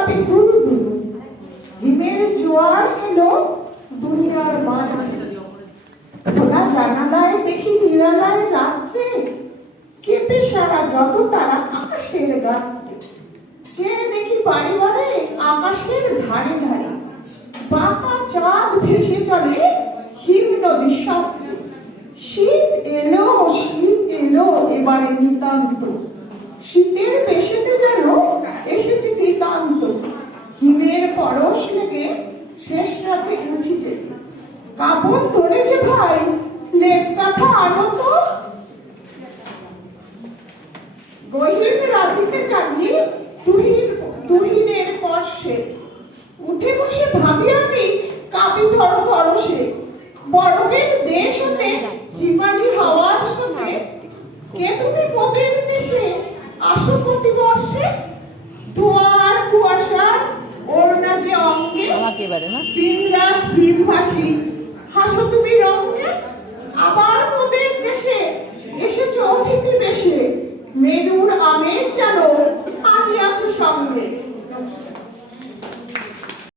কাটে দুরু দুরু। হিমের জোয়ার এলো দুনিয়ার মাঝে। খোলা জানালায় দেখি নিরালায় রাত্রে কেঁপে সারা যত তারা আকাশের গাত্রে। চেয়ে দেখি বাড়ি বাড়ে আকাশের ধারে ধারে বাঁকা চাঁদ ভেসে চলে হিম নদীর সাথে। শীত এলো এবারে নিতান্ত। শীতের পেশেতে যেন এসেছে নিতান্ত। হিমের পরশ লেগে শেষ রাতে উঠিছে। কাপড় ধরেছে ভাই, লেপ কাঁথা আনো তো। গহীন রাতিতে জাগি তুহিনের পর্শে। উঠে বসে ভাবি আমি কাঁপি ধরো পরশে। বরফের দেশ হতে হিমালি হাওয়ার স্রোতে কে তুমি মোদের দেশে আসো প্রতি বর্ষে। ধোঁয়ার কুয়াশার ওড়না যে অঙ্গে দিন রাত হিম ভাসি হাসো তুমি রঙে। আবার